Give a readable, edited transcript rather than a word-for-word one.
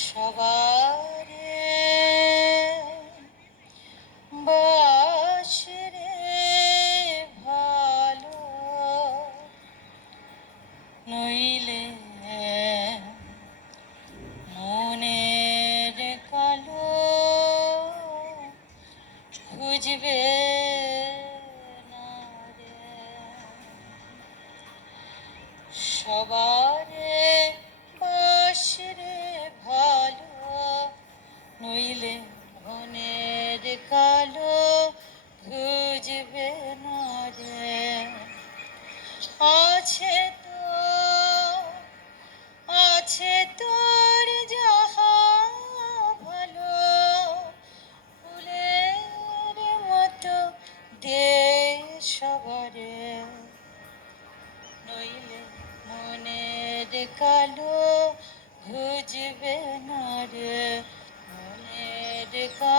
সবারে বাসরে ভালো, নইলে মনের কালো খুঁজবে না রে। সবারে বাসরে ভালো, নইলে মনের কালো খুঁজবে না রে। আছে তো আছে তোর যাহা ভালো, ফুলের মতো দে সবারে, নইলে মনের কালো খুঁজবে না রে। মনের কালো